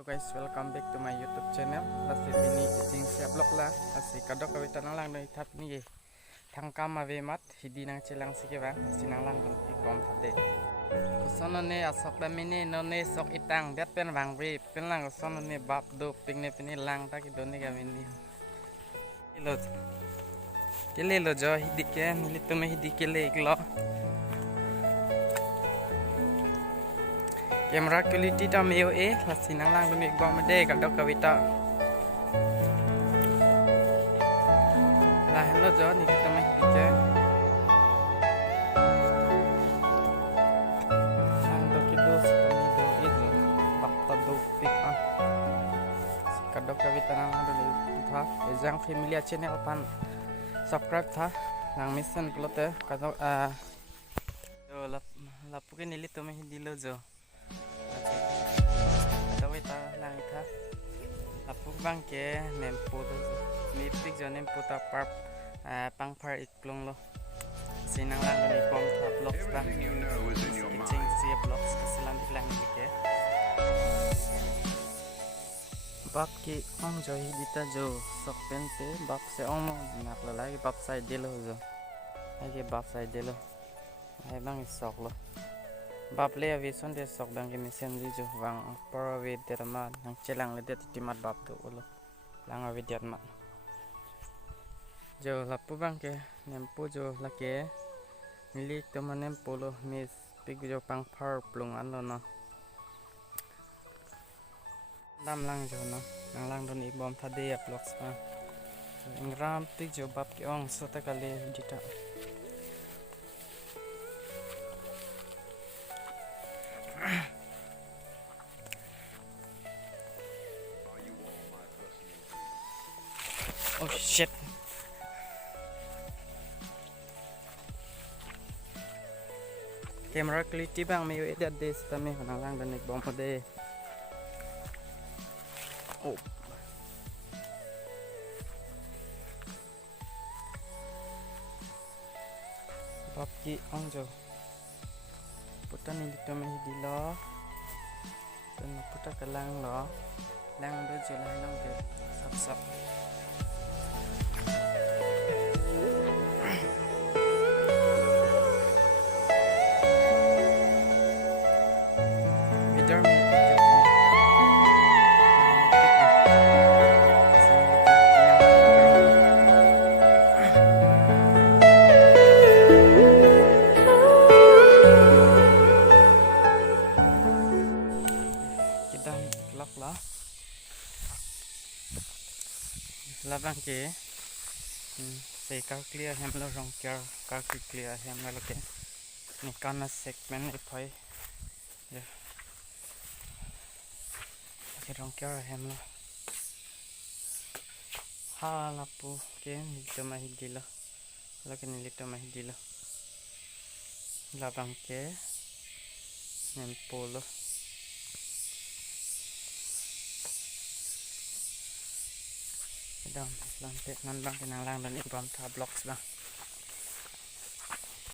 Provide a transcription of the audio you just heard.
Hello guys, welcome back to my YouTube channel. Lasi bini jing siap vlog lah. Lasi kadok kawitan nang lang dari tap ni ye. Thangkam ave mat hidi nang celang sike bang. Lasi nang lang kon ikom thade. Kosono ne asok damine no ne sok itang dat pen bang we pen lang kosono ne bap do ping ne pini lang ta ki doni gamini. Kele lo jo hidi ke nilit to me hidi kele iklo. Camera quality ta meo lasi nang lang doni gom de kadok kawita. Lah hello jo ni kita mah hidi sang do kido setami do itu bakta do pick up kadok kawita nang do ni tha ejang familia channel pan subscribe tha nang mission klote kadok yo lapuke nili to mah hidi lo jo kawita lang itha lapuk bang ke nempo do mipik jo nempo ta par pang par iklong lo sinang lang ni kom tha vlogs bang ching sia vlogs kasilan lang dike bap ki ong jo hidita jo sok pen se bap se ong nak la lagi bap sai de lo jo lagi bap sai de lo hai bang sok lo bap le avi son de sok bang ke mesen ji jo bang por we de ma nang chelang le de timat bap do lo lang avi de ma jo lapu bang ke nempu jo lake milik teman nempu lo mis pig jo pang par plung an lo no dam lang jo no nang lang don ibom thade ya vlogs pa ingram pig jo bap ke ong so ta kale dita oh shit camera quality bang may edit this tami nang lang don ibom thade oh bap ki ong jo putan ni dito may hidilo dan puta ka lang lo lang do jo lang nang ke sap sap video mi video kita vlog lah labang ke se car clear hem lo rong car clear hem lo ke ni kana segment iphai ya ke rong car hem lo ha lapu ke ni to ma hidilo lo ke ni to ma hidilo labang ke nem polo dam lantai nan bang kinang lang dan ibam ta vlogs bang